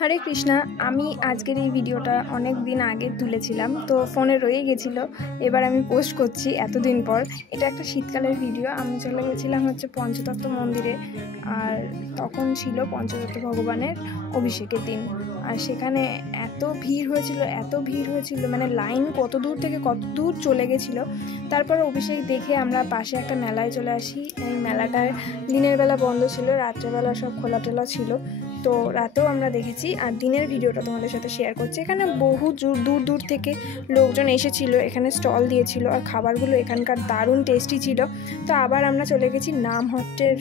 হরে কৃষ্ণা। আমি আজকের এই ভিডিওটা অনেক দিন আগে তুলেছিলাম, তো ফোনে রয়ে গেছিলো। এবার আমি পোস্ট করছি এতদিন পর। এটা একটা শীতকালের ভিডিও। আমি চলে গেছিলাম পঞ্চতত্ত্ব মন্দিরে, আর তখন ছিল পঞ্চতত্ত্ব ভগবানের অভিষেকের দিন। আর সেখানে এত ভিড় হয়েছিল, মানে লাইন কত দূর থেকে কত দূর চলে গেছিলো। তারপর অভিষেক দেখে আমরা পাশে একটা মেলায় চলে আসি। এই মেলাটায় দিনের বেলা বন্ধ ছিল, রাত্রেবেলা সব খোলা টোলা ছিল। তো রাতেও আমরা দেখেছি, আর দিনের ভিডিওটা তোমাদের সাথে শেয়ার করছি। এখানে বহু দূর দূর থেকে লোকজন এসেছিলো, এখানে স্টল দিয়েছিল, আর খাবারগুলো এখানকার দারুণ টেস্টি ছিল। তো আবার আমরা চলে গেছি নাম হট্টের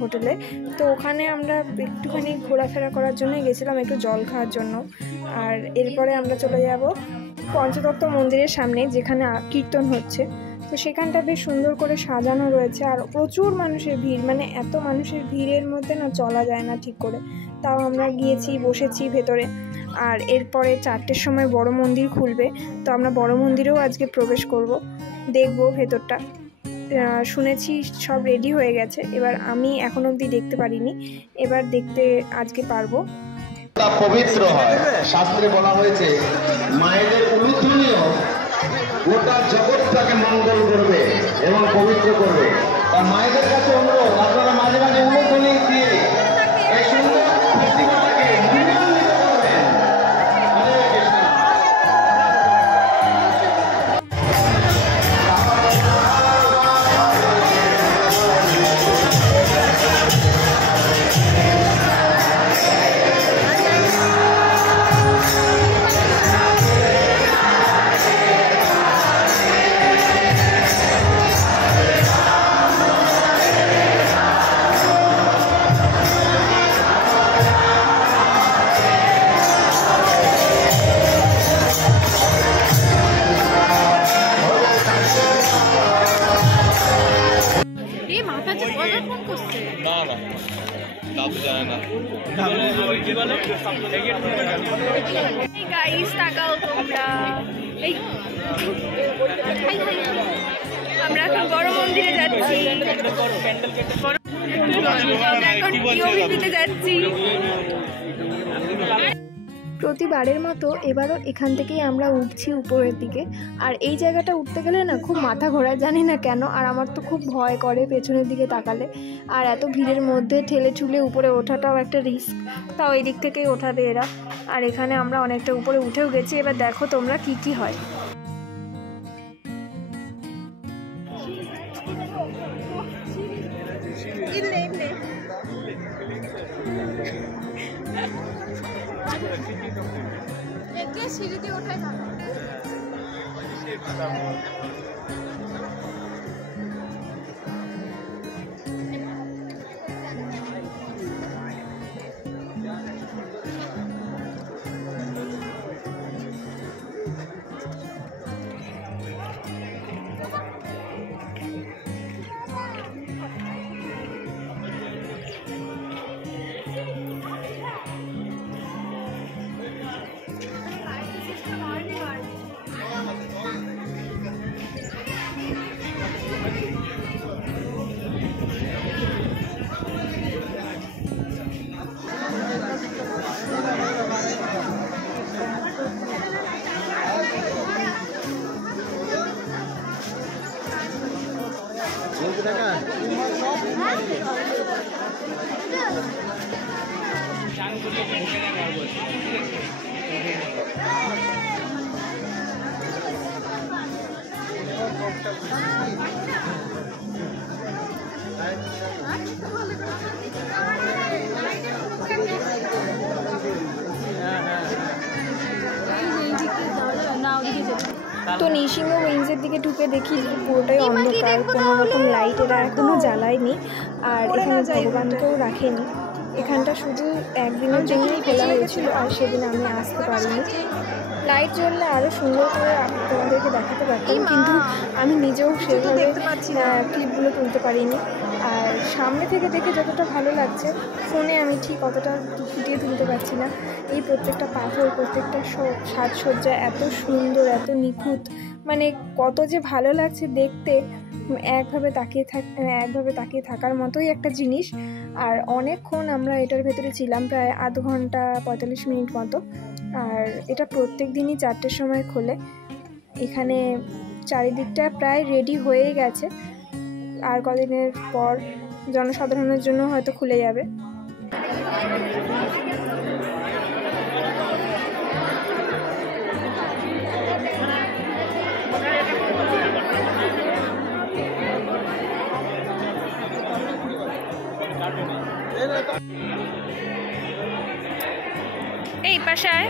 হোটেলে। তো ওখানে আমরা একটুখানি ঘোরাফেরা করার জন্যই গেছিলাম, একটু জল খাওয়ার জন্য। আর এরপরে আমরা চলে যাব পঞ্চতত্ত্ব মন্দিরের সামনে, যেখানে কীর্তন হচ্ছে। তো সেখানটা বেশ সুন্দর করে সাজানো রয়েছে, আর প্রচুর মানুষের ভিড়, মানে এত মানুষের ভিড়ের মধ্যে না চলা যায় না ঠিক করে। তাও আমরা গিয়েছি, বসেছি ভেতরে। আর এরপরে 4টের সময় বড় মন্দির খুলবে, তো আমরা বড় মন্দিরেও আজকে প্রবেশ করব, দেখব ভেতরটা। শুনেছি সব রেডি হয়ে গেছে, এবার আমি এখন অবধি দেখতে পারিনি, এবার দেখতে আজকে পারবো। পবিত্র হয়, শাস্ত্রে বলা হয়েছে মায়েদের উলুধ্বনিও গোটা জগৎটাকে মঙ্গল করবে এবং পবিত্র করবে। আর মায়েদের কাছে অনুরোধ, আপনারা মাঝে মাঝে উলুধ্বনি দিয়ে এই সুন্দর প্রতিমাটাকে মহিমান্বিত করবেন। হরে কৃষ্ণ। আমরা এখন বড় মন্দিরে যাচ্ছি, প্রতিবারের মতো এবারও এখান থেকেই আমরা উঠছি উপরের দিকে। আর এই জায়গাটা উঠতে গেলে না খুব মাথা ঘোরায়, জানি না কেন। আর আমার তো খুব ভয় করে পেছনের দিকে তাকালে, আর এত ভিড়ের মধ্যে ঠেলে ঠুলে উপরে ওঠাটাও একটা রিস্ক। তাও এই দিক থেকেই ওঠাবে এরা। আর এখানে আমরা অনেকটা উপরে উঠেও গেছি, এবার দেখো তোমরা কি কি হয়। সিঁড়ি দিয়ে ওঠাই ভালো। তো নৃসিংহ উইংসের দিকে ঢুকে দেখি পুরোটাই অন্ধকার, কোনো রকম লাইট এরা এখনও জ্বালায়নি। আর এখানে ভগবানকেও রাখেনি, এখানটা শুধু একদিনের জন্যই খোলা হয়েছিল, আর সেদিন আমি আসতে পারিনি। লাইট জ্বললে আরও সুন্দর করে তোমাদেরকে দেখাতে পারতাম, কিন্তু আমি নিজেও সেভাবে ক্লিপগুলো তুলতে পারিনি। আর সামনে থেকে দেখে যতটা ভালো লাগছে, ফোনে আমি ঠিক অতটা ফুটিয়ে তুলতে পারছি না। এই প্রত্যেকটা পাথর, প্রত্যেকটা সাজসজ্জা এত সুন্দর, এত নিখুঁত, মানে কত যে ভালো লাগছে দেখতে। একভাবে তাকিয়ে থাকার মতোই একটা জিনিস। আর অনেকক্ষণ আমরা এটার ভেতরে ছিলাম, প্রায় আধ ঘন্টা 45 মিনিট মতো। আর এটা প্রত্যেক দিনই 4টের সময় খোলে। এখানে চারিদিকটা প্রায় রেডি হয়ে গেছে, আর কদিনের পর জনসাধারণের জন্য হয়তো খুলে যাবে। এই পাশায়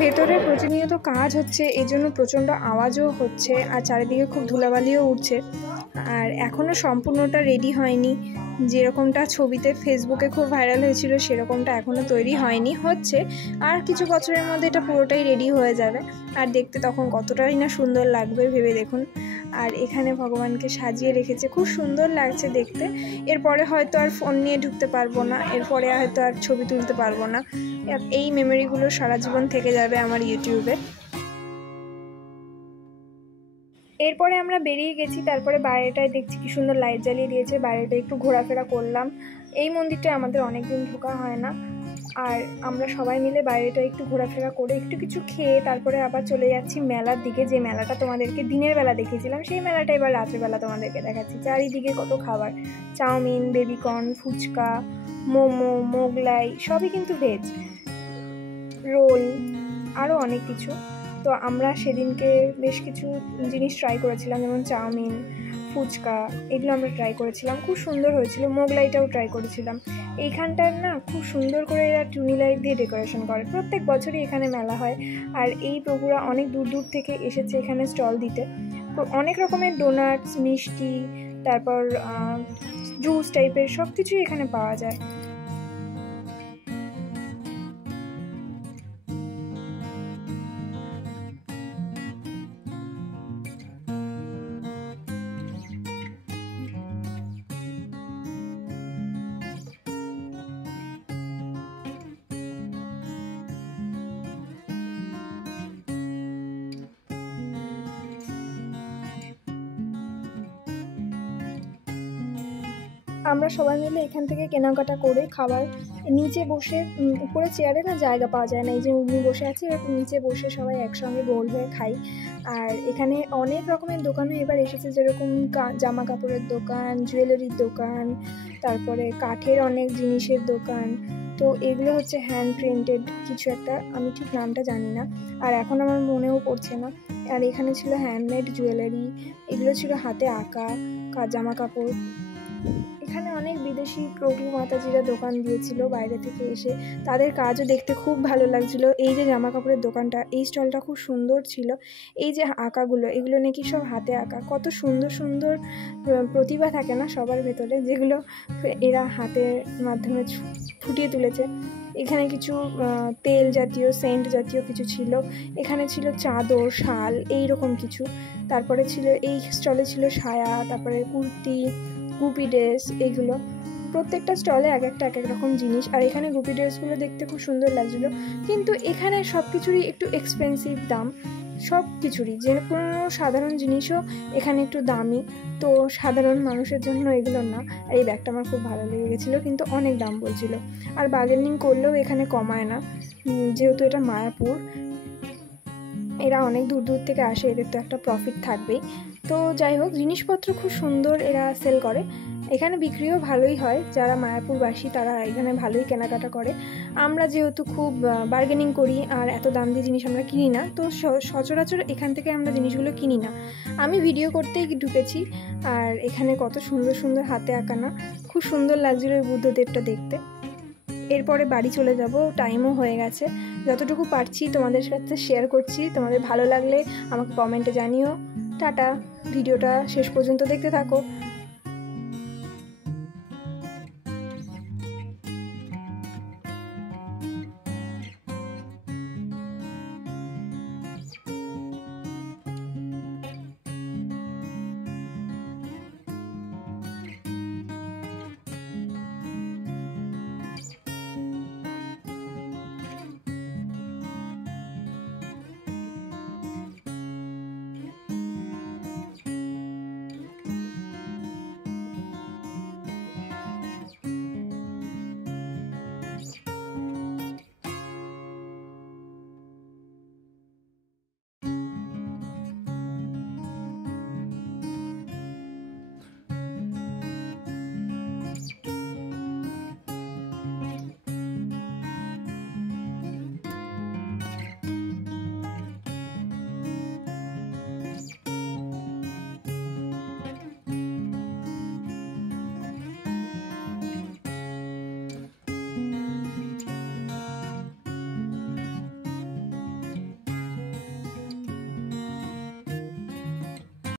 ভেতরে প্রতিনিয়ত কাজ হচ্ছে, এই জন্য প্রচণ্ড আওয়াজও হচ্ছে, আর চারিদিকে খুব ধুলাবালিও উঠছে। আর এখনও সম্পূর্ণটা রেডি হয়নি, যেরকমটা ছবিতে ফেসবুকে খুব ভাইরাল হয়েছিল সেরকমটা এখনও তৈরি হয়নি, হচ্ছে। আর কিছু বছরের মধ্যে এটা পুরোটাই রেডি হয়ে যাবে, আর দেখতে তখন কতটাই না সুন্দর লাগবে ভেবে দেখুন। আর এখানে ভগবানকে সাজিয়ে রেখেছে, খুব সুন্দর লাগছে দেখতে। এরপরে হয়তো আর ফোন নিয়ে ঢুকতে পারবো না, এরপরে হয়তো আর ছবি তুলতে পারবো না। এই মেমোরিগুলো সারা জীবন থেকে যাবে আমার ইউটিউবে। এরপরে আমরা বেরিয়ে গেছি, তারপরে বাইরেটায় দেখছি কি সুন্দর লাইট জ্বালিয়ে দিয়েছে, বাইরেটা একটু ঘোরাফেরা করলাম। এই মন্দিরটা আমাদের অনেকদিন ঢোকা হয় না, আর আমরা সবাই মিলে বাইরেটা একটু ঘোরাফেরা করে একটু কিছু খেয়ে তারপরে আবার চলে যাচ্ছি মেলার দিকে। যে মেলাটা তোমাদেরকে দিনের বেলা দেখিয়েছিলাম, সেই মেলাটা এবার রাত্রেবেলা তোমাদেরকে দেখাচ্ছি। চারিদিকে কত খাবার, চাউমিন, বেবিকর্ন, ফুচকা, মোমো, মোগলাই, সবই কিন্তু ভেজ, রোল, আরও অনেক কিছু। তো আমরা সেদিনকে বেশ কিছু জিনিস ট্রাই করেছিলাম, যেমন চাউমিন, ফুচকা, এগুলো আমরা ট্রাই করেছিলাম, খুব সুন্দর হয়েছিল। মোগলাইটাও ট্রাই করেছিলাম। এইখানটার না খুব সুন্দর করে এরা টুনি লাইট দিয়ে ডেকোরেশন করে, প্রত্যেক বছরই এখানে মেলা হয়। আর এই প্রভুরা অনেক দূর দূর থেকে এসেছে এখানে স্টল দিতে। অনেক রকমের ডোনাটস, মিষ্টি, তারপর জুস টাইপের সব কিছুই এখানে পাওয়া যায়। আমরা সবাই মিলে এখান থেকে কেনাকাটা করে খাবার নিচে বসে, উপরে চেয়ারে না জায়গা পাওয়া যায় না, এই যে উনি বসে আছে, নিচে বসে সবাই একসঙ্গে গোল হয়ে খাই। আর এখানে অনেক রকমের দোকানও এবার এসেছে, যেরকম জামা কাপড়ের দোকান, জুয়েলারির দোকান, তারপরে কাঠের অনেক জিনিসের দোকান, তো এগুলো হচ্ছে হ্যান্ড প্রিন্টেড কিছু একটা, আমি ঠিক নামটা জানি না, আর এখন আমার মনেও পড়ছে না। আর এখানে ছিল হ্যান্ডমেড জুয়েলারি, এগুলো ছিল হাতে আঁকা জামা কাপড়। এখানে অনেক বিদেশি প্রভু মাতাজিরা দোকান দিয়েছিল বাইরে থেকে এসে, তাদের কাজও দেখতে খুব ভালো লাগছিল। এই যে জামা কাপড়ের দোকানটা, এই স্টলটা খুব সুন্দর ছিল। এই যে আঁকাগুলো, এগুলো নাকি সব হাতে আঁকা, কত সুন্দর সুন্দর প্রতিভা থাকে না সবার ভেতরে, যেগুলো এরা হাতের মাধ্যমে ফুটিয়ে তুলেছে। এখানে কিছু তেল জাতীয়, সেন্ট জাতীয় কিছু ছিল। এখানে ছিল চাদর, শাল, এইরকম কিছু। তারপরে ছিল এই স্টলে ছিল সায়া, তারপরে কুর্তি, গুপি ড্রেস, এগুলো প্রত্যেকটা স্টলে এক এক রকম জিনিস। আর এখানে গুপি ড্রেসগুলো দেখতে খুব সুন্দর লাগছিলো, কিন্তু এখানে সব কিছুরই একটু এক্সপেন্সিভ দাম, সব কিছুরই। যে কোনো সাধারণ জিনিসও এখানে একটু দামি, তো সাধারণ মানুষের জন্য এগুলো না। আর এই ব্যাগটা আমার খুব ভালো লেগে গেছিলো, কিন্তু অনেক দাম বলছিল। আর বার্গেনিং করলেও এখানে কমায় না, যেহেতু এটা মায়াপুর, এরা অনেক দূর দূর থেকে আসে, এদের তো একটা প্রফিট থাকবেই। তো যাই হোক, জিনিসপত্র খুব সুন্দর এরা সেল করে। এখানে বিক্রিও ভালোই হয়, যারা মায়াপুরবাসী তারা এখানে ভালোই কেনাকাটা করে। আমরা যেহেতু খুব বার্গেনিং করি আর এত দাম দিয়ে জিনিস আমরা কিনি না, তো সচরাচর এখান থেকে আমরা জিনিসগুলো কিনি না। আমি ভিডিও করতেই ঢুকেছি, আর এখানে কত সুন্দর সুন্দর হাতে আঁকানো, খুব সুন্দর লাগছিল ওই বুদ্ধদেবটা দেখতে। এরপরে বাড়ি চলে যাব, টাইমও হয়ে গেছে। যতটুকু পারছি তোমাদের সাথে শেয়ার করছি, তোমাদের ভালো লাগলে আমাকে কমেন্টে জানিও। টাটা, ভিডিওটা শেষ পর্যন্ত দেখতে থাকো।